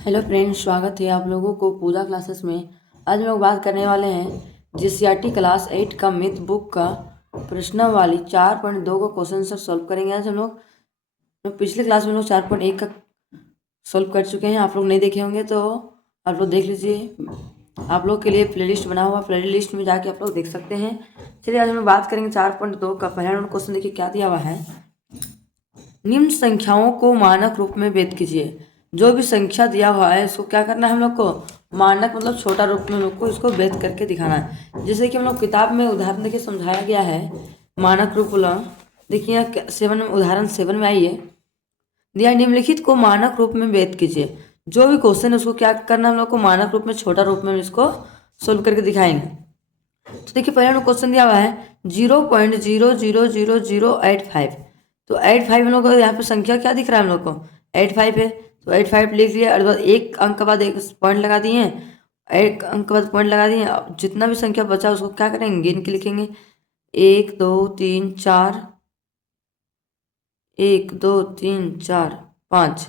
Hello friends, स्वागत है आप लोगों को पूजा क्लासेस में। आज हम लोग बात करने वाले हैं जीसीईआरटी क्लास 8 का मिथ बुक का प्रश्नावली 4.2 को क्वेश्चन आंसर सॉल्व करेंगे। आज हम लोग पिछले क्लास में 4.1 का सॉल्व कर चुके हैं। आप लोग नहीं देखे होंगे तो आप लोग देख लीजिए। आप लोग के लिए प्लेलिस्ट बना हुआ, प्लेलिस्ट में जाके आप लोग देख सकते हैं। चलिए आज हम लोग बात करेंगे 4.2 का। पहला नंबर क्वेश्चन देखिए क्या दिया हुआ है। निम्न संख्याओं को मानक रूप में व्यक्त कीजिए। जो भी संख्या दिया हुआ है इसको क्या करना है हम लोग को, मानक मतलब छोटा रूप में हम लोग को इसको व्यक्त करके दिखाना है। जैसे कि हम लोग किताब में उदाहरण देखिए समझाया गया है मानक रूप बोला। देखिए यहाँ 7 में उदाहरण 7 में आइए, दिया निम्नलिखित को मानक रूप में व्यक्त कीजिए। जो भी क्वेश्चन है उसको क्या करना है हम लोग को, मानक रूप में छोटा रूप में इसको सोल्व करके दिखाएंगे। तो देखिए पहले हम क्वेश्चन दिया हुआ है 0.0000085। तो 85 हम लोग को यहाँ पे संख्या क्या दिख रहा है हम लोग को, 85 है। तो 85 लिख लिया और एक अंक के बाद एक पॉइंट लगा दिए, एक अंक के बाद पॉइंट लगा दिए। अब जितना भी संख्या बचा उसको क्या करेंगे, गिन के लिखेंगे। 1 2 3 4, 1 2 3 4 5।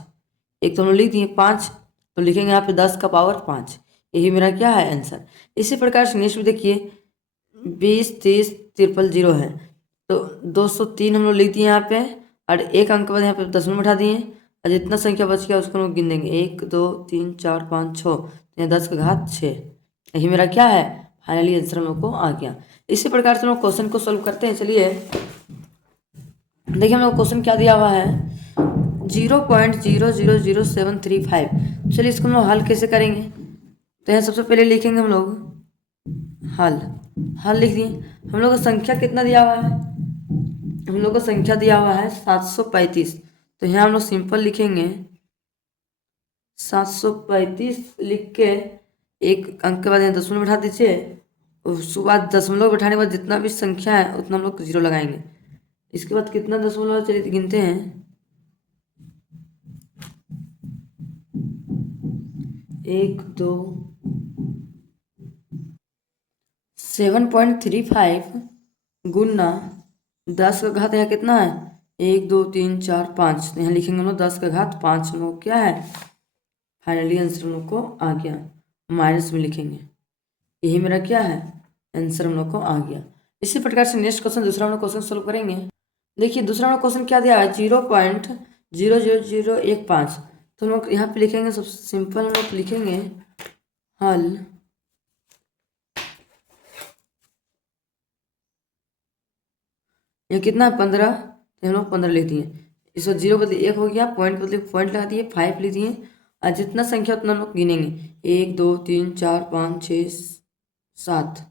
एक तो हम लोग लिख दिए 5, तो लिखेंगे यहाँ पे 10 का पावर 5। यही मेरा क्या है आंसर। इसी प्रकार से नेक्स्ट भी देखिए 20 30 ट्रिपल 0 है। तो 203 हम लोग लिख दिए यहाँ पे और एक अंक बाद यहाँ पे दशमलव बैठा दिए और जितना संख्या बच गया उसको हम लोग गिन देंगे। 1 2 3 4 5 6, यहाँ 10 का घात 6। यही मेरा क्या है फाइनली आंसर हम लोग को आ गया। इसी प्रकार से हम लोग क्वेश्चन को सोल्व करते हैं। चलिए देखिए हम लोग क्वेश्चन क्या दिया हुआ है 0.000735। चलिए इसको हम लोग हल कैसे करेंगे। तो यहाँ सबसे पहले लिखेंगे हम लोग हल लिख दिए। हम लोग का संख्या कितना दिया हुआ है, हम लोग का संख्या दिया हुआ है 735। तो यहाँ हम लोग सिंपल लिखेंगे 735 लिख के एक अंक के बाद यहाँ दशमलव बैठा दीजिए। उसके बाद दशमलव बैठाने के बाद जितना भी संख्या है उतना हम लोग 0 लगाएंगे। इसके बाद कितना दशमलव, चलिए गिनते हैं। 1 2 7.35 गुना 10 का घात यहाँ कितना है 1 2 3 4 5। तो यहाँ लिखेंगे हम लोग 10 का घात 5। हम लोग क्या है फाइनली आंसर हम लोग को आ गया, माइनस में लिखेंगे। यही मेरा क्या है आंसर हम लोग को आ गया। इसी प्रकार से नेक्स्ट क्वेश्चन दूसरा हम लोग क्वेश्चन सोल्व करेंगे। देखिए दूसरा हम लोग क्वेश्चन क्या दिया है 0.00015। तो हम लोग यहाँ पे लिखेंगे, सब सिंपल हम लोग लिखेंगे हल। ये कितना है 15। तो हम लोग 15 लिख दिए। इसको 0 बदले 1 हो गया, पॉइंट बदले पॉइंट लगा दिए, 5 लिख दिए और जितना संख्या उतना हम लोग गिनेंगे। 1 2 3 4 5 6 7,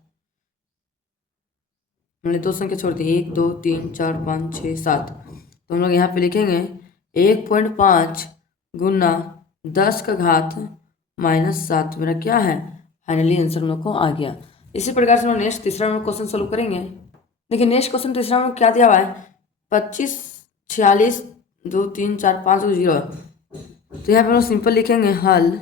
हमने दो संख्या छोड़ दी 1 2 3 4 5 6 7। तो हम लोग यहाँ पे लिखेंगे 1.5 गुना 10 का घात -7। मेरा क्या है फाइनली आंसर हम लोग को आ गया। इसी प्रकार से हम लोग नेक्स्ट तीसरा हम लोग क्वेश्चन सोल्व करेंगे। देखिए नेक्स्ट क्वेश्चन तीसरा में क्या दिया हुआ है 25 46 2 3 4 5 को 0। तो यहाँ पे हम लोग सिंपल लिखेंगे हल।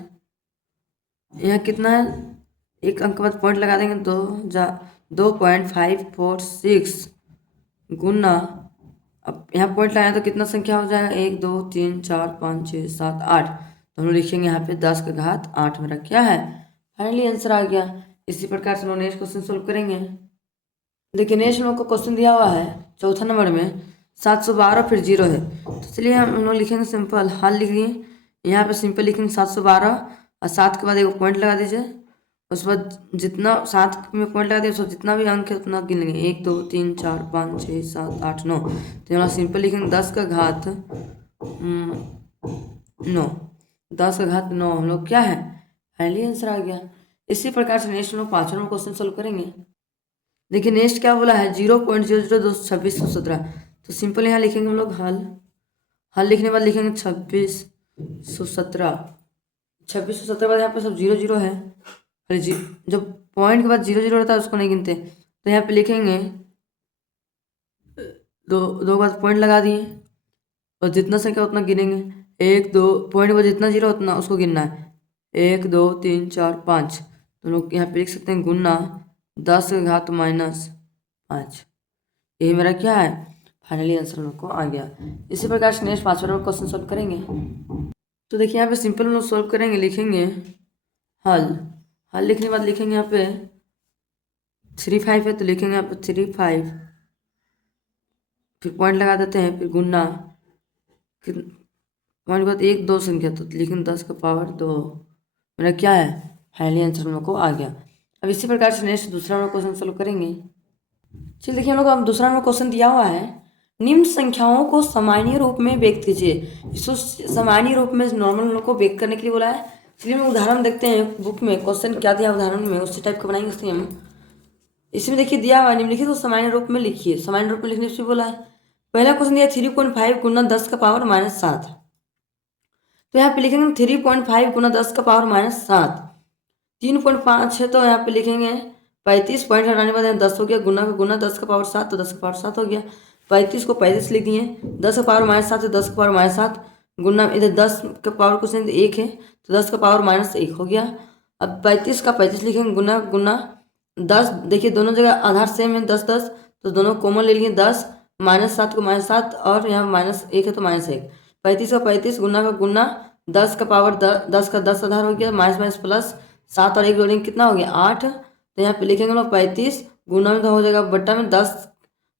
यहाँ कितना है, एक अंक बाद पॉइंट लगा देंगे, 2.546 गुना, अब यहाँ पॉइंट लगाए तो कितना संख्या हो जाएगा 1 2 3 4 5 6 7 8। तो हम लोग लिखेंगे यहाँ पे 10 का घात 8। मेरा क्या है फाइनली आंसर आ गया। इसी प्रकार से हम लोग नेक्स्ट क्वेश्चन सोल्व करेंगे। देखिए नेक्स्ट हम लोग को क्वेश्चन दिया हुआ है चौथा नंबर में 712 फिर 0 है। तो चलिए हम लोग लिखेंगे सिंपल हल लिख दिए। यहाँ पे सिंपल लिखेंगे 712 और 7 के बाद एक पॉइंट लगा दीजिए। उसके बाद जितना 7 में पॉइंट लगा दिए उसको जितना भी अंक है उतना गिन लेंगे 1 2 3 4 5 6 7 8 9। तो यहाँ सिंपल लिखेंगे 10 का घात 9। 10 का घात 9 हम लोग क्या है फाइनली आंसर आ गया। इसी प्रकार से नेक्स्ट हम लोग पाँचवा नंबर क्वेश्चन सोल्व करेंगे। देखिए नेक्स्ट क्या बोला है 0.0022617। तो सिंपल यहाँ लिखेंगे हम लोग हल लिखने के बाद लिखेंगे 2617। 2617 बाद यहाँ पे सब 0 0 है। अरे जब पॉइंट के बाद 0 0 रहता है उसको नहीं गिनते। तो यहाँ पे लिखेंगे दो बार पॉइंट लगा दिए और जितना संख्या उतना गिनेंगे। 1 2 पॉइंट के बाद जितना 0 उतना उसको गिनना है। 1 2 3 4 5। तो लोग यहाँ पे लिख सकते हैं गुना 10 का घात -5। यही मेरा क्या है फाइनली आंसर हम लोग को आ गया। इसी प्रकार से नेक्स्ट पाँचवा नंबर क्वेश्चन सॉल्व करेंगे। तो देखिए यहाँ पे सिंपल हम लोग सॉल्व करेंगे, लिखेंगे हल। हल लिखने के बाद लिखेंगे यहाँ पे 3 5 है तो लिखेंगे यहाँ पे 3 5, फिर पॉइंट लगा देते हैं, फिर गुना, फिर पॉइंट के बाद 1 2 संख्या तो लिखेंगे 10 का पावर 2। मेरा क्या है, फाइनली आंसर हम लोग को आ गया। अब इसी प्रकार से नेक्स्ट दूसरा हम लोग क्वेश्चन सॉल्व करेंगे। चलिए देखिए हम लोग अब दूसरा में क्वेश्चन दिया हुआ है, निम्न संख्याओं को सामान्य रूप में व्यक्त कीजिए। इसको सामान्य रूप में नॉर्मल लोग को व्यक्त करने के लिए बोला है। चलिए हम उदाहरण देखते हैं बुक में क्वेश्चन क्या दिया उदाहरण में, उसी टाइप का बनाएंगे सेम। इसमें देखिए दिया हुआ निम्नलिखित तो सामान्य रूप में लिखिए, सामान्य रूप में लिखने से बोला है। पहला क्वेश्चन दिया 3.5 गुना 10 का पावर -7। तो यहाँ पे लिखेंगे 3.5 गुना 10 का पावर -7। 3.5 है तो यहाँ पे लिखेंगे 35, पॉइंट हटाने के बाद 10 हो गया, गुना का गुना 10 का पावर 7 तो 10 का पावर 7 हो गया। 35 को 35 लिख दिए, 10 का पावर -7 है 10 का पावर-7 गुना, इधर 10 का पावर कुछ नहीं 1 है तो 10 का पावर-1 हो गया। अब 35 का 35 लिखेंगे, गुना गुना 10, देखिए दोनों जगह आधार सेम है 10 10 तो दोनों कॉमन ले लिए 10, -7 को -7 और यहाँ -1 है तो -1। 35 का 35 गुना का गुना 10 का पावर 10 का 10 आधार हो गया, माइनस माइनस प्लस 7 और 1 जोड़ेंगे कितना हो गया 8। तो यहाँ पे लिखेंगे हम लोग 35 गुना में तो हो जाएगा बट्टा में 10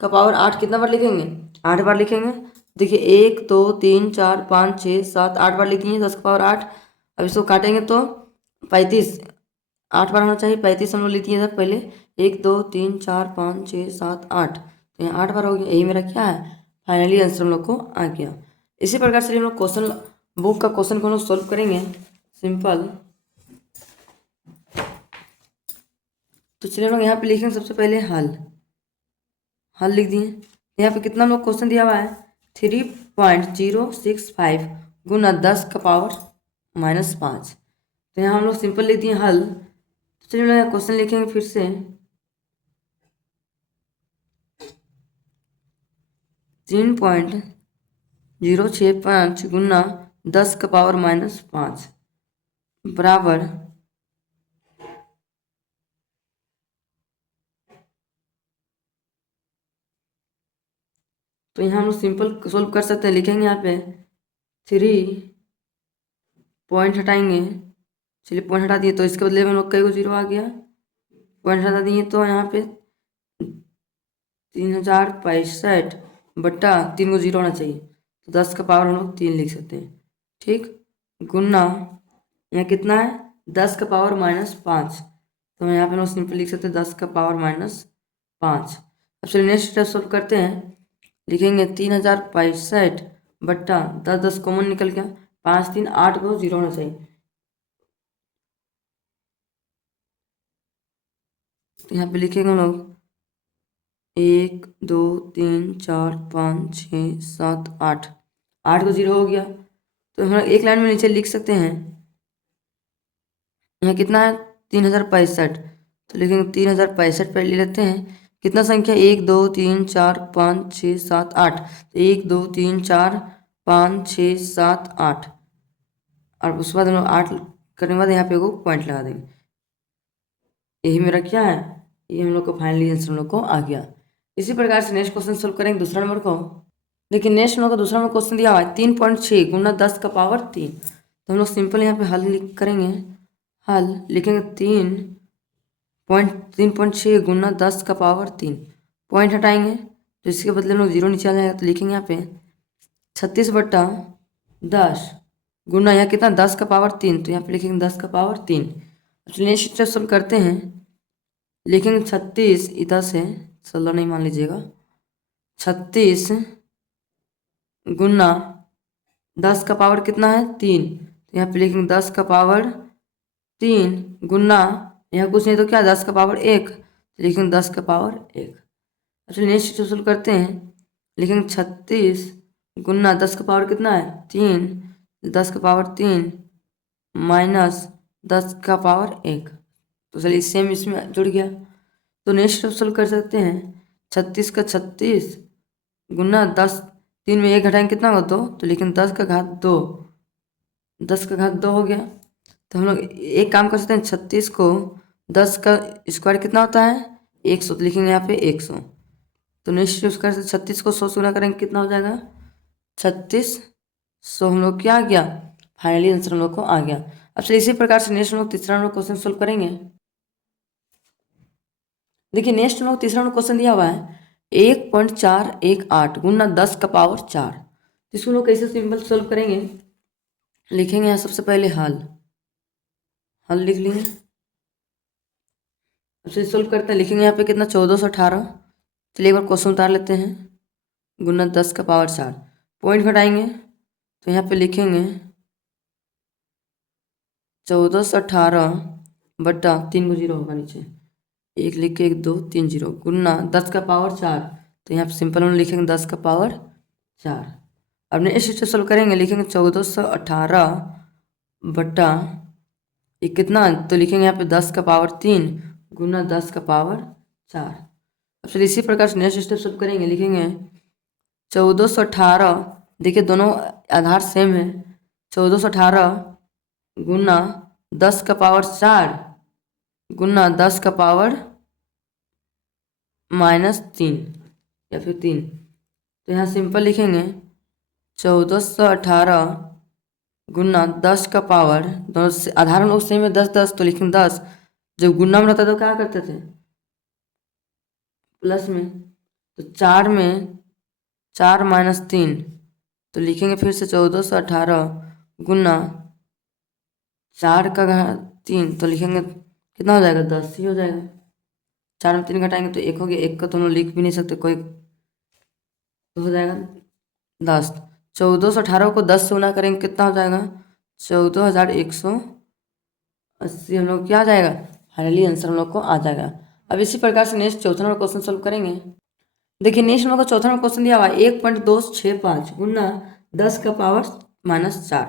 का पावर 8 कितना बार लिखेंगे 8 बार लिखेंगे। देखिए 1 2 3 4 5 6 7 8 बार लिखेंगे 10 का पावर 8। अब इसको काटेंगे तो 35 8 बार होना चाहिए, 35 हम लोग लिख दिए था पहले, 1 2 3 4 5 6 7 8 तो यहाँ 8 बार हो गया। यही मेरा क्या है फाइनली आंसर हम लोग को आ गया। इसी प्रकार से हम लोग क्वेश्चन बुक का क्वेश्चन को हम लोग सॉल्व करेंगे सिंपल। तो चलिए हम लोग यहाँ पे लिखेंगे सबसे पहले हल। हल लिख दिए, यहाँ पे कितना लोग क्वेश्चन दिया हुआ है 3.065 गुना 10 का पावर-5। तो यहाँ हम लोग सिंपल लिख दिए हल। तो चलिए हम क्वेश्चन लिखेंगे फिर से 3.065 गुना 10 का पावर-5 बराबर तो यहाँ हम लोग सिंपल सोल्व कर सकते हैं, लिखेंगे यहाँ पे 3 पॉइंट हटाएंगे। चलिए पॉइंट हटा दिए तो इसके बदले में हम लोग कई को 0 आ गया, पॉइंट हटा दिए तो यहाँ पे 3065 बट्टा 3 को 0 होना चाहिए तो 10 का पावर हम लोग 3 लिख सकते हैं, ठीक। गुना यहाँ कितना है 10 का पावर-5 तो यहाँ पे हम लोग सिंपल लिख सकते हैं 10 का पावर-5। अब चलिए नेक्स्ट स्टेप सोल्व करते हैं, लिखेंगे 3065 बट्टा 10 10 कॉमन निकल गया, 5 3 8 को 0 होना चाहिए। तो यहाँ पे लिखेंगे हम लोग 1 2 3 4 5 6 7 8 8 को 0 हो गया। तो हम एक लाइन में नीचे लिख सकते हैं, यहाँ कितना है 3065 तो लिखेंगे 3065 पर ले लेते हैं। कितना संख्या 1 2 3 4 5 6 7 8 1 2 3 4 5 6 7 8 और उसके बाद हम लोग 8 करने के बाद यहाँ पे वो पॉइंट लगा देंगे। यही मेरा क्या है, ये हम लोग को फाइनली आंसर हम लोग को आ गया। इसी प्रकार से नेक्स्ट क्वेश्चन सोल्व करेंगे दूसरा नंबर को। देखिए नेक्स्ट हम लोग का दूसरा नंबर क्वेश्चन दिया हुआ है 3.6 गुना 10 का पावर-3। तो हम लोग सिंपल यहाँ पे हल करेंगे, हल लिखेंगे 3.6 गुना 10 का पावर-3, पॉइंट हटाएंगे तो इसके बदले हम लोग 0 नीचे आ जाएगा तो लिखेंगे यहाँ पे 36 बट्टा 10 गुना यहाँ कितना 10 का पावर-3 तो यहाँ पे लिखेंगे 10 का पावर-3। चलिए नेक्स्ट स्टेप सोल्व करते हैं, लिखेंगे 36 इधर से 16 नहीं मान लीजिएगा, 36 गुना 10 का पावर कितना है 3 तो यहाँ पे लिखेंगे 10 का पावर-3 गुना यहाँ कुछ नहीं तो क्या 10 का पावर-1 तो लिखेंगे 10 का पावर-1। अच्छा नेक्स्ट सोल्व करते हैं, लिखेंगे 36 गुना 10 का पावर कितना है 3 10 का पावर-3 माइनस 10 का पावर-1 तो चलिए सेम इसमें जुड़ गया। तो नेक्स्ट सोल्व कर सकते हैं 36 का 36 गुना 10, 3 में 1 घटाएंगे कितना होगा 2 तो लेकिन 10 का घात 2, 10 का घात 2 हो गया। तो हम लोग एक काम कर सकते हैं 36 को 10 का स्क्वायर कितना होता है 100 तो लिखेंगे यहाँ पे 100। तो नेक्स्ट यूज कर सकते 36 को 100 से गुना करेंगे कितना हो जाएगा 3600 हम लोग क्या आ गया फाइनली आंसर हम लोग को आ गया। अब चलिए इसी प्रकार से नेक्स्ट हम लोग तीसरा नंबर क्वेश्चन सोल्व करेंगे। देखिए नेक्स्ट हम लोग तीसरा नंबर क्वेश्चन दिया हुआ है 1.418 गुना 10 का पावर 4। इसको लोग कैसे सिंपल सोल्व करेंगे, लिखेंगे यहाँ सबसे पहले हल लिख लिए। अब से सोल्व करते हैं, लिखेंगे यहाँ पे कितना 1418। चलिए एक बार क्वेश्चन उतार लेते हैं। गुना 10 का पावर 4, पॉइंट घटाएंगे तो यहाँ पे लिखेंगे 1418 बट्टा 3 को जीरो होगा नीचे, एक लिख के 1 2 3 0 गुना 10 का पावर 4, तो यहाँ पे सिंपल हम लिखेंगे 10 का पावर 4। अब नेक्स्ट स्टेप सोल्व करेंगे, लिखेंगे 1418 बट्टा ये कितना, तो लिखेंगे यहाँ पे 10 का पावर 3 गुना 10 का पावर 4। अब चलिए इसी प्रकार से नेक्स्ट स्टेप सोल्व करेंगे, लिखेंगे 1418, देखिए दोनों आधार सेम है, 1418 गुना 10 का पावर 4 गुना 10 का पावर -3 या फिर 3, तो यहाँ सिंपल लिखेंगे 1418 गुना 10 का पावर, दोनों आधार लोग सेम है 10 10, तो लिखेंगे 10, जब गुना में रहता तो क्या करते थे प्लस में, तो 4 में 4 -3, तो लिखेंगे फिर से 1418 गुना 4 का घात 3, तो लिखेंगे कितना हो जाएगा 10 ही हो जाएगा। 4 में 3 घटाएंगे तो 1 हो गया, 1 का तो हम लोग लिख भी नहीं सकते कोई, तो हो जाएगा 10। 1418 को 10 से गुना करेंगे कितना हो जाएगा 14,180, हम लोग क्या आ जाएगा फाइनली आंसर हम लोग को आ जाएगा। अब इसी प्रकार से नेक्स्ट चौथा नंबर क्वेश्चन सोल्व करेंगे। देखिए नेक्स्ट हम लोग को चौथा नंबर क्वेश्चन दिया हुआ है 1.265 गुना 10 का पावर -4,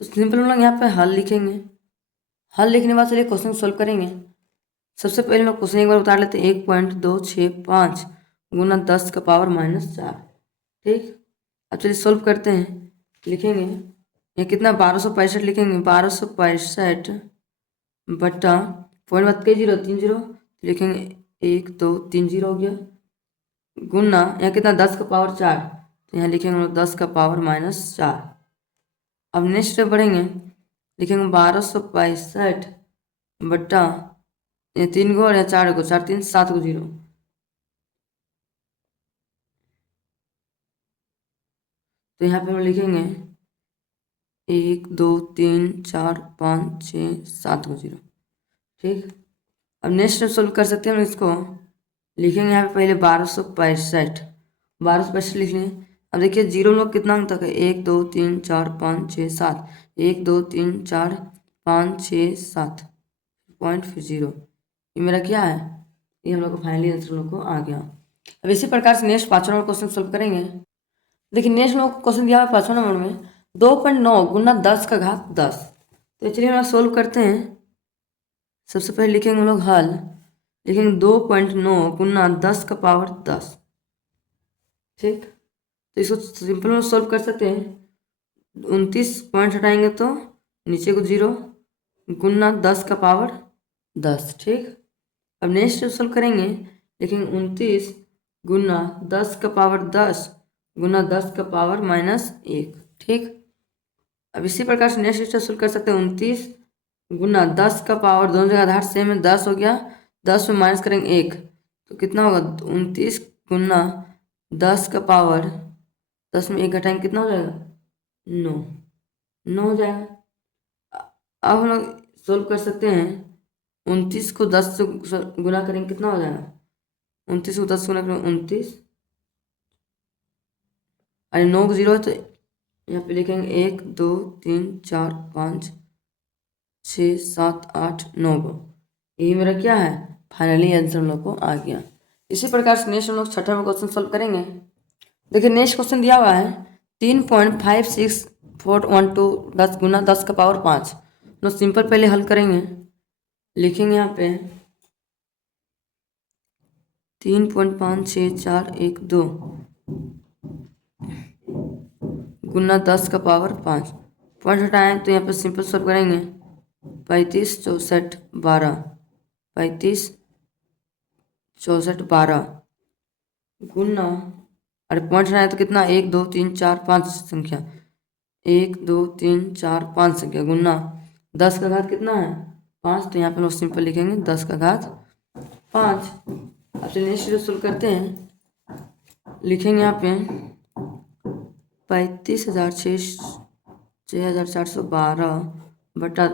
तो सिंपल हम लोग यहाँ पे हल लिखेंगे। हल लिखने के बाद चलिए क्वेश्चन सोल्व करेंगे। सबसे पहले हम लोग क्वेश्चन एक बार उतार लेते हैं 1.265 गुना 10 का पावर -4, ठीक। अब चलिए सोल्व करते हैं, लिखेंगे ये कितना 1265 लिखेंगे, 1265 बट्टा पॉइंट बात के 0 3 0, लिखेंगे 1 2 3 0 हो गया, गुना यहाँ कितना 10 का पावर 4, तो यहाँ लिखेंगे हम लोग 10 का पावर -4। अब नेक्स्ट स्टेप बढ़ेंगे, लिखेंगे 1265 बट्टा ये 3 को और यहाँ 4 को, 4 3 7 को 0, तो यहाँ पे हम लिखेंगे 1 2 3 4 5 6 7 को 0, ठीक। अब नेक्स्ट स्टेप सोल्व कर सकते हैं हम इसको, लिखेंगे यहाँ पे पहले 1265 लिख लें। अब देखिए 0 लोग कितना अंक तक है 1 2 3 4 5 6 7, 1 2 3 4 5 6 7 पॉइंट फिर 0, ये मेरा क्या है, ये हम लोग को फाइनली आंसर हम लोग को आ गया। अब इसी प्रकार से नेक्स्ट 5वां नंबर क्वेश्चन सोल्व करेंगे। देखिए नेक्स्ट हम लोग क्वेश्चन दिया है 5वां नंबर में 2.9 गुना 10 का घात 10, तो चलिए हम लोग सोल्व करते हैं। सबसे पहले लिखेंगे हम लोग हल, लिखेंगे 2.9 गुना 10 का पावर 10, ठीक। तो इसको सिंपल में सोल्व कर सकते हैं, 29 पॉइंट हटाएंगे तो नीचे को 0 गुना 10 का पावर 10, ठीक। अब नेक्स्ट सोल्व करेंगे, लिखेंगे 29 गुना 10 का पावर 10 गुना 10 का पावर -1, ठीक। अब इसी प्रकार से नेक्स्ट स्टेप सोल्व कर सकते हैं, 29 गुना 10 का पावर, दोनों जगह आधार सेम है 10 हो गया, 10 में माइनस करेंगे 1, तो कितना होगा 29 गुना 10 का पावर 10 में 1 घटाएंगे कितना हो जाएगा 9 हो जाएगा। अब हम लोग सोल्व कर सकते हैं, 29 को 10 से गुना करेंगे कितना हो जाएगा, 29 को 10 से गुना करेंगे 29, अरे 9 को 0 है तो यहाँ पे लिखेंगे 1 2 3 4 5 6 7 8 9 को, यही मेरा क्या है फाइनली आंसर हम लोग को आ गया। इसी प्रकार से नेक्स्ट हम लोग छठा में क्वेश्चन सोल्व करेंगे। देखिए नेक्स्ट क्वेश्चन दिया हुआ है 3.56412 10 गुना 10 का पावर 5, तो सिंपल पहले हल करेंगे, लिखेंगे यहाँ पे 3.5641 गुना 10 का पावर 5, पॉइंट हटाएं तो यहाँ पे सिंपल सॉल्व करेंगे 35 64 12 35 64 12 गुना, अरे पॉइंट हटाएं तो कितना 1 2 3 4 5 संख्या, 1 2 3 4 5 संख्या गुना 10 का घात कितना है 5, तो यहाँ पे हम सिंपल लिखेंगे 10 का घात 5। अब चलिए शुरू शुरू करते हैं। लिखेंगे यहाँ पे 35,612 बटा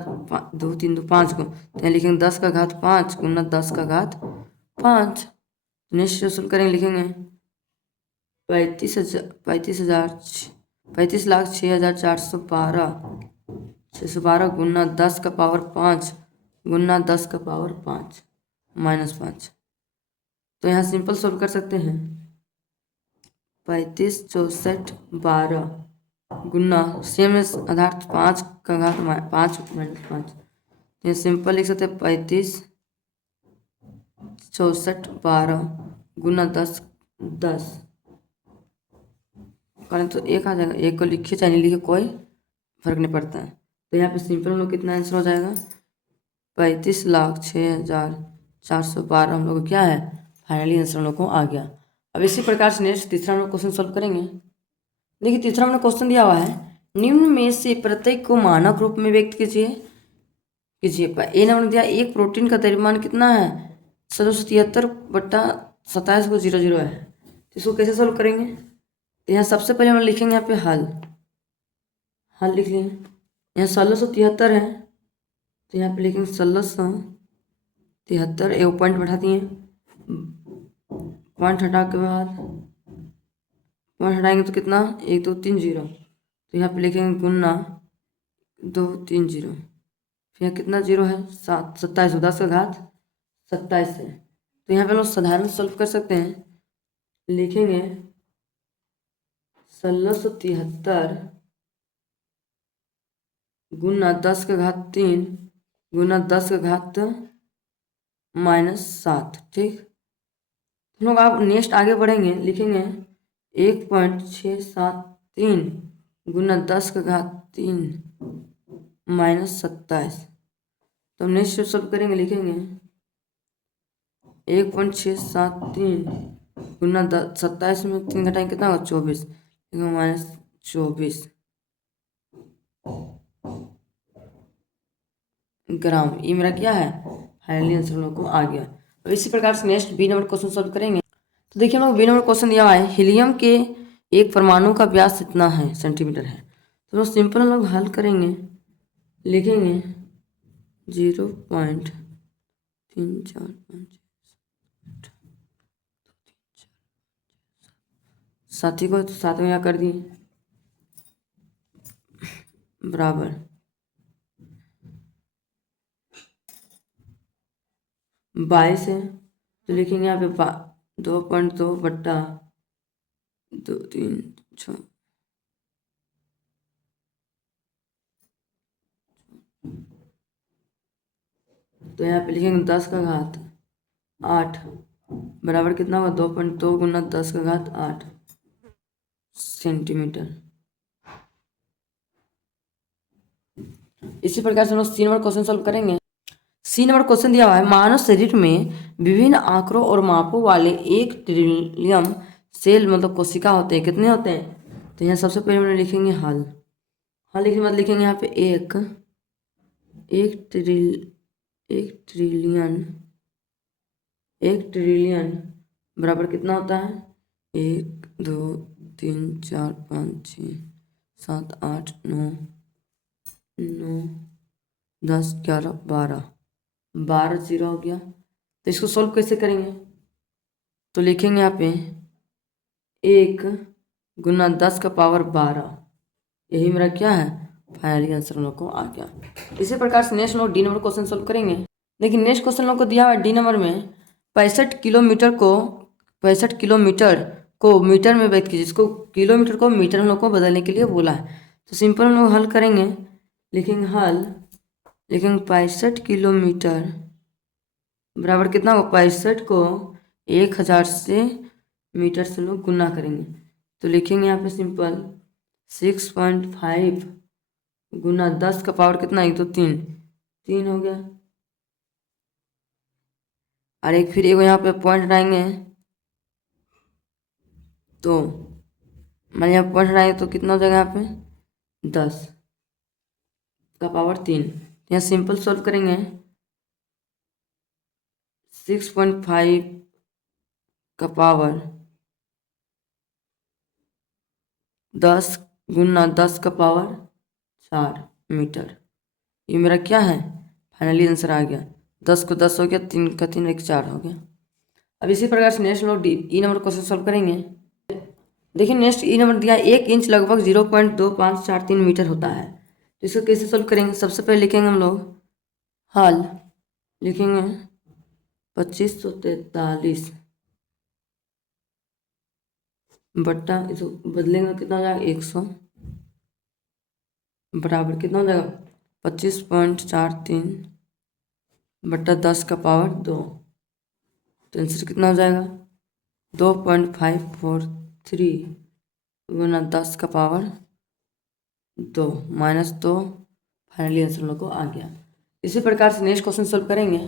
2 3 2 5 को, तो यहाँ लिखेंगे 10 का घात 5 गुना 10 का घात 5। नेक्स्ट शुरू करेंगे, लिखेंगे 35,06,412 गुना 10 का पावर 5 गुना 10 का पावर 5 माइनस 5। तो यहाँ सिंपल सॉल्व कर सकते हैं। 35 64 12 गुना सेम आधार 5 का घात 5 माइनस 5। तो ये सिंपल लिख सकते हैं 35 64 12 गुना 10 10 करें तो 1 आ जाएगा। 1 को लिखिए चाहे नहीं लिखिए कोई फर्क नहीं पड़ता है। तो यहाँ पे सिंपल हम लोग कितना आंसर हो जाएगा 35,06,412 हम लोग को क्या है फाइनली आंसर हम लोग को आ गया। अब इसी प्रकार से नेक्स्ट तीसरा हम लोग क्वेश्चन सॉल्व करेंगे। देखिए तीसरा हमने क्वेश्चन दिया हुआ है, निम्न में से प्रत्येक को मानक रूप में व्यक्त कीजिए। ए नंबर दिया एक प्रोटीन का द्रव्यमान कितना है 773 बटा 27 को 00 है। तो इसको कैसे सॉल्व करेंगे, तो यहाँ सबसे पहले हम लिखेंगे यहाँ पे हल लिख लेंगे। यहाँ 1673 है तो यहाँ पे लिखेंगे 1673, एक पॉइंट बैठा दिए, पॉइंट हटा के बाद पॉइंट हटाएंगे तो कितना 1 2 3 0, तो यहाँ पे लिखेंगे गुना 2 3 0, फिर यहाँ कितना 0 है 7 27 10 का घात 27 है। तो यहाँ पे हम लोग साधारण सॉल्व कर सकते हैं। लिखेंगे 1673 गुना 10 का घात 3 गुना 10 का घात -7। ठीक, हम लोग आप नेक्स्ट आगे बढ़ेंगे, लिखेंगे 1.673 गुना 10 का घात 3 -27। तो हम नेक्स्ट सॉल्व करेंगे, लिखेंगे 1.673 गुना 27 में 3 घटाएंगे कितना होगा 24, -24 ग्राम। ये मेरा क्या है फाइनली आंसर हम लोग को आ गया। अब इसी प्रकार से next b number question solve करेंगे। तो देखिए हम लोग बी नंबर क्वेश्चन दिया हुआ है, हीलियम के एक परमाणु का व्यास इतना है सेंटीमीटर है। तो सिंपल हम लोग हल करेंगे, लिखेंगे 0.3456 साथी को तो साथ में यहाँ कर दिए बराबर 22 है। तो लिखेंगे यहाँ पे 2.2 बट्टा 2 3 6 तो यहाँ पे लिखेंगे 10 का घात 8 बराबर कितना होगा 2.2 गुना 10 का घात 8 सेंटीमीटर। इसी प्रकार से हम लोग सी नंबर क्वेश्चन सॉल्व करेंगे। सी नंबर क्वेश्चन दिया हुआ है, मानव शरीर में विभिन्न आकारों और मापों वाले 1 ट्रिलियन सेल मतलब कोशिका होते हैं। कितने होते हैं, तो यहाँ सबसे पहले हम लिखेंगे हल लिखने के बाद लिखेंगे यहाँ पे एक ट्रिलियन बराबर कितना होता है 1 2 3 4 5 6 7 8 9 10 11 12 0 हो गया। तो इसको सॉल्व कैसे करेंगे, तो लिखेंगे यहाँ पे 1 गुना 10 का पावर 12, यही मेरा क्या है फाइनली आंसर हम लोग को आ गया। इसी प्रकार से नेक्स्ट लोग डी नंबर क्वेश्चन सॉल्व करेंगे। लेकिन नेक्स्ट क्वेश्चन लोग को दिया हुआ है डी नंबर में 65 किलोमीटर को मीटर में व्यक्त कीजिए। इसको किलोमीटर को मीटर हम लोग को बदलने के लिए बोला है। तो सिंपल हम लोग हल करेंगे, लिखेंगे लिखेंगे 65 किलोमीटर बराबर कितना होगा 65 को 1000 से मीटर से लोग गुना करेंगे। तो लिखेंगे यहाँ पे सिंपल 6.5 गुना 10 का पावर कितना 1 2 3 हो गया। और एक फिर यहाँ पे पॉइंट हटाएंगे, तो मान यहाँ पॉइंट हटाएंगे तो कितना हो जाएगा यहाँ पे 10 का पावर 3। यहाँ सिंपल सॉल्व करेंगे 6.5 का पावर 10 गुना 10 का पावर 4 मीटर। ये मेरा क्या है, फाइनली आंसर आ गया। 10 को 10 हो गया, 3 का 3 1 4 हो गया। अब इसी प्रकार से नेक्स्ट लोग ई नंबर क्वेश्चन सॉल्व करेंगे। देखिए नेक्स्ट ई नंबर दिया 1 इंच लगभग 0.2543 मीटर होता है। तो इसको कैसे सॉल्व करेंगे? सबसे पहले लिखेंगे हम लोग हल, लिखेंगे 2543 बट्टा इसको बदलेंगे कितना हो जाएगा 100 बराबर कितना हो जाएगा 25.43 बट्टा 10 का पावर 2। तो आंसर कितना हो जाएगा 2.543 गुना 10 का पावर 2 माइनस 2। फाइनली आंसर हम लोग को आ गया। इसी प्रकार से नेक्स्ट क्वेश्चन सॉल्व करेंगे।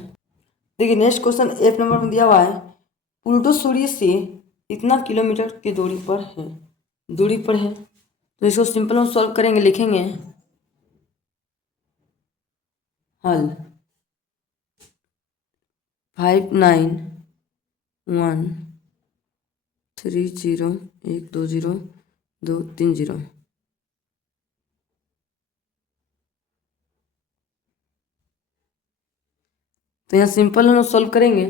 देखिए नेक्स्ट क्वेश्चन F नंबर में दिया हुआ है प्लूटो सूर्य से इतना किलोमीटर की दूरी पर है। तो इसको सिंपल हम सॉल्व करेंगे, लिखेंगे हल 59130120 तो यहाँ सिंपल हम सॉल्व करेंगे,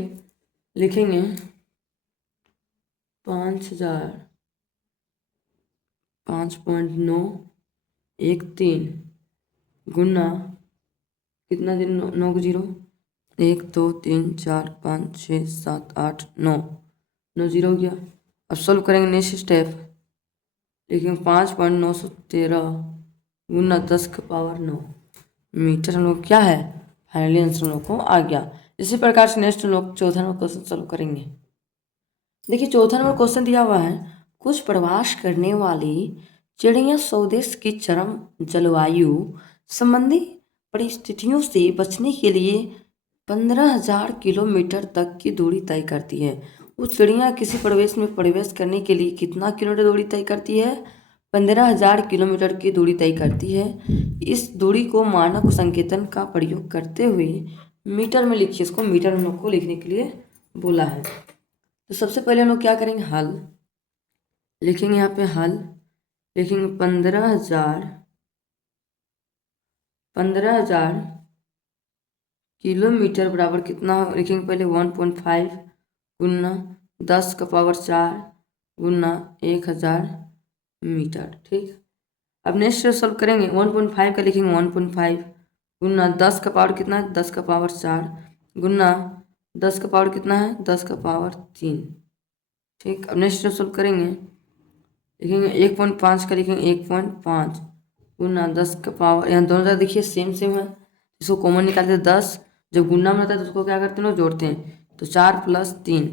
लिखेंगे 5,005.913 गुना कितना दिन 9 0 1 2 3 4 5 6 7 8 9 9 0 हो गया। अब सॉल्व करेंगे नेक्स्ट स्टेप, लिखेंगे 5.913 गुना 10 का पावर 9 मीटर हम लोग क्या है, फाइनली आंसर हम लोग को आ गया। इसी प्रकार से नेक्स्ट हम लोग चौथा नंबर क्वेश्चन सॉल्व करेंगे। देखिए चौथा नंबर क्वेश्चन दिया हुआ है कुछ प्रवास करने वाली चिड़िया स्वदेश की चरम जलवायु संबंधी परिस्थितियों से बचने के लिए 15,000 किलोमीटर तक की दूरी तय करती है। उस चिड़िया किसी प्रवेश में प्रवेश करने के लिए कितना किलोमीटर दूरी तय करती है? 15,000 किलोमीटर की दूरी तय करती है। इस दूरी को मानक संकेतन का प्रयोग करते हुए मीटर में लिखिए। इसको मीटर में को लिखने के लिए बोला है। तो सबसे पहले हम लोग क्या करेंगे, हल लिखेंगे, यहाँ पे हल लिखेंगे 15,000 किलोमीटर बराबर कितना लिखेंगे, पहले 1.5 गुना 10 का पावर 4 गुना 1,000 मीटर। ठीक, अब नेक्स्ट सॉल्व करेंगे 1.5 का लिखेंगे 1.5 गुना 10 का पावर कितना है 10 का पावर 4 गुना 10 का पावर कितना है 10 का पावर 3। ठीक, अब नेक्स्ट सॉल्व करेंगे, लिखेंगे 1.5 का लिखेंगे 1.5 गुना 10 का पावर, यहाँ दोनों तरफ देखिए सेम है, इसको कॉमन निकालते हैं 10, जब गुना में होता है तो उसको क्या करते हैं लोग जोड़ते हैं, तो 4 + 3,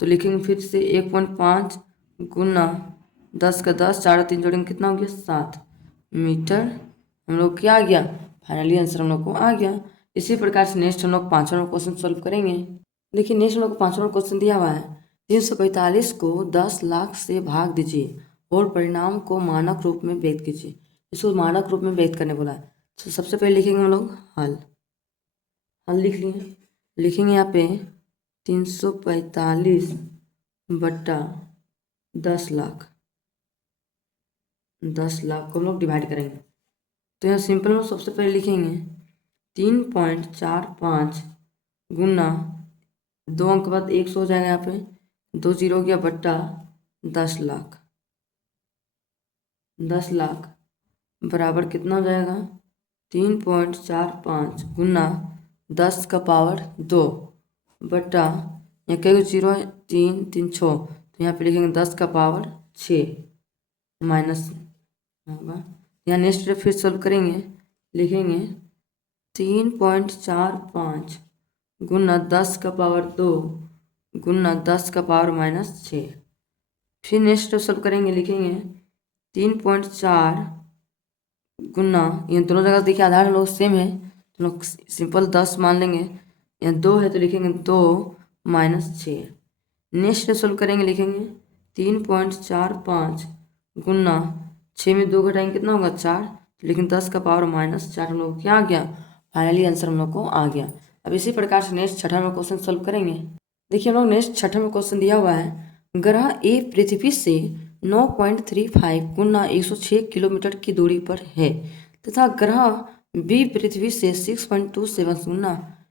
तो लिखेंगे फिर से 1.5 गुना 10 का 10 4 और 3 जोड़ेंगे कितना हो गया 7 मीटर। हम लोग क्या आ गया, फाइनली आंसर हम लोग को आ गया। इसी प्रकार से नेक्स्ट हम लोग 5वां क्वेश्चन सॉल्व करेंगे। देखिए नेक्स्ट हम लोग को 5वां क्वेश्चन दिया हुआ है 345 को 10 लाख से भाग दीजिए और परिणाम को मानक रूप में व्यक्त कीजिए। इसको मानक रूप में व्यक्त करने बोला है। तो सबसे पहले लिखेंगे हम लोग हल लिख लिए, लिखेंगे यहाँ पे 345 बट्टा 10 लाख को हम लोग डिवाइड करेंगे। तो यहाँ सिंपल में सबसे पहले लिखेंगे 3.45 गुना 2 अंक के बाद 100 हो जाएगा, यहाँ पे 2 0 हो गया बट्टा 10 लाख बराबर कितना हो जाएगा 3.45 गुना 10 का पावर 2 बट्टा, यहाँ कई 0 है 3 3 6, तो यहाँ पे लिखेंगे 10 का पावर 6 माइनस होगा। यहाँ नेक्स्ट फिर सॉल्व करेंगे, लिखेंगे 3.45 गुना 10 का पावर 2 गुना 10 का पावर -6। फिर नेक्स्ट सॉल्व करेंगे, लिखेंगे 3.4 गुना, ये दोनों जगह देखिए आधार लोग सेम है तो लोग सिंपल 10 मान लेंगे, यहाँ 2 है तो लिखेंगे 2 -6। नेक्स्ट सॉल्व करेंगे, लिखेंगे 3.45 गुना 6 में 2 घटाएंगे कितना होगा 4, लेकिन 10 का पावर -4 हम लोग को क्या आ गया, फाइनली आंसर हम लोग को आ गया। अब इसी प्रकार से नेक्स्ट छठा में क्वेश्चन सॉल्व करेंगे। देखिए हम लोग नेक्स्ट छठे में क्वेश्चन दिया हुआ है, ग्रह ए पृथ्वी से 9.35 गुना 106 किलोमीटर की दूरी पर है तथा ग्रह बी पृथ्वी से 6.27 गुना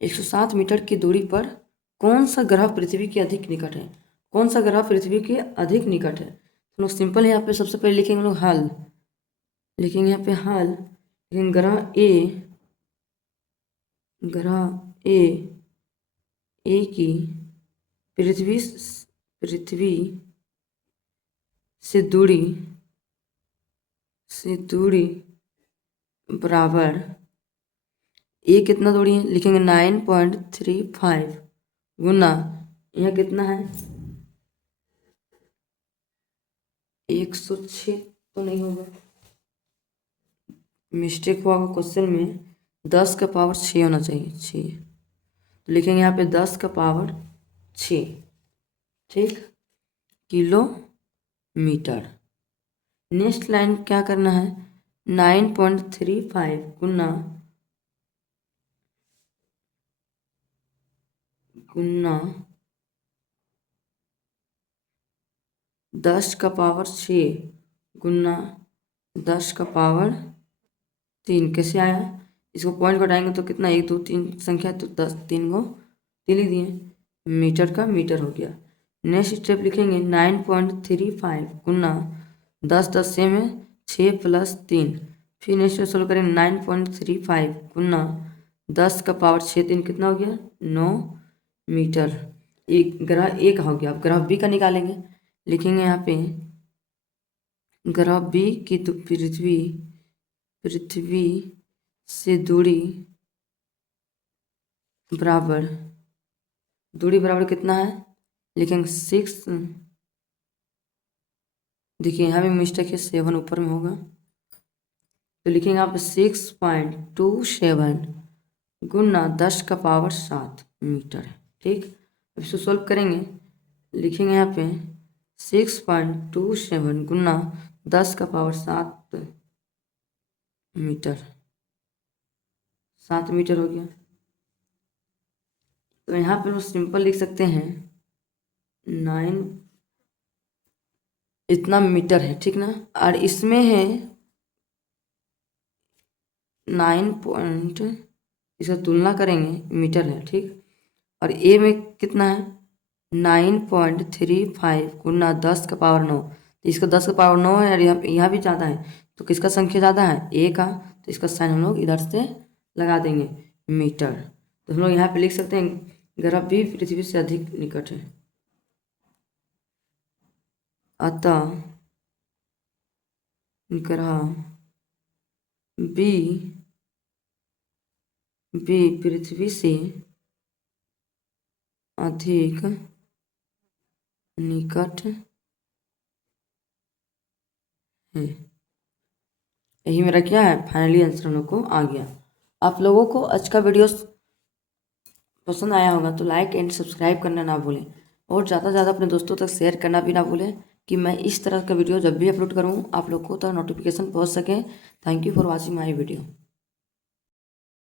107 मीटर की दूरी पर, कौन सा ग्रह पृथ्वी के अधिक निकट है, कौन सा ग्रह पृथ्वी के अधिक निकट है। हम लोग सिंपल यहाँ पे सबसे पहले लिखेंगे हम लोग हल, लिखेंगे यहाँ पे हल, लेकिन ग्रह ए की पृथ्वी से दूरी बराबर, ये कितना दूरी है, लिखेंगे 9.35 गुना, यह कितना है 106, तो नहीं होगा, मिस्टेक हुआ क्वेश्चन में, 10 का पावर 6 होना चाहिए, 6, तो लिखेंगे यहाँ पे 10 का पावर 6, ठीक, किलोमीटर। नेक्स्ट लाइन क्या करना है, 9.35 गुना 10 का पावर 6 गुना 10 का पावर 3, कैसे आया, इसको पॉइंट घटाएंगे तो कितना 1 2 3 संख्या, तो 10 3 को 3 लिख दिए, मीटर का मीटर हो गया। नेक्स्ट स्टेप लिखेंगे 9.35 गुना 10 10 से में 6 + 3, फिर नेक्स्ट स्टेप सोल्व करेंगे 9.35 गुना 10 का पावर 6 3 कितना हो गया 9 मीटर। एक ग्रह ए का हो गया, अब ग्रह बी का निकालेंगे, लिखेंगे यहाँ पे ग्रह बी की तो पृथ्वी से दूरी बराबर कितना है, लिखेंगे 6, देखिए यहाँ भी मिस्टेक है, 7 ऊपर में होगा, तो लिखेंगे आप 6.27 गुना 10 का पावर 7 मीटर, ठीक। अब इसको सॉल्व करेंगे, लिखेंगे यहाँ पे 6.27 गुना 10 का पावर 7 मीटर, 7 मीटर हो गया। तो यहाँ पे हम सिंपल लिख सकते हैं 9 इतना मीटर है, ठीक ना, और इसमें है 9 पॉइंट, इसका तुलना करेंगे मीटर है, ठीक, और ए में कितना है 9.35 गुना 10 का पावर 9, तो इसका 10 का पावर 9 है और यहाँ भी ज़्यादा है, तो किसका संख्या ज़्यादा है, ए का, तो इसका साइन हम लोग इधर से लगा देंगे मीटर। तो हम लोग यहाँ पे लिख सकते हैं ग्रह बी पृथ्वी से अधिक निकट है, अतः ग्रह बी पृथ्वी से अधिक निकट है। यही मेरा क्या है, फाइनली आंसर हम लोग को आ गया। आप लोगों को आज का वीडियो पसंद आया होगा तो लाइक एंड सब्सक्राइब करना ना भूलें, और ज़्यादा से ज़्यादा अपने दोस्तों तक शेयर करना भी ना भूलें, कि मैं इस तरह का वीडियो जब भी अपलोड करूँ आप लोग को तो नोटिफिकेशन पहुँच सके। Thank you for watching my video.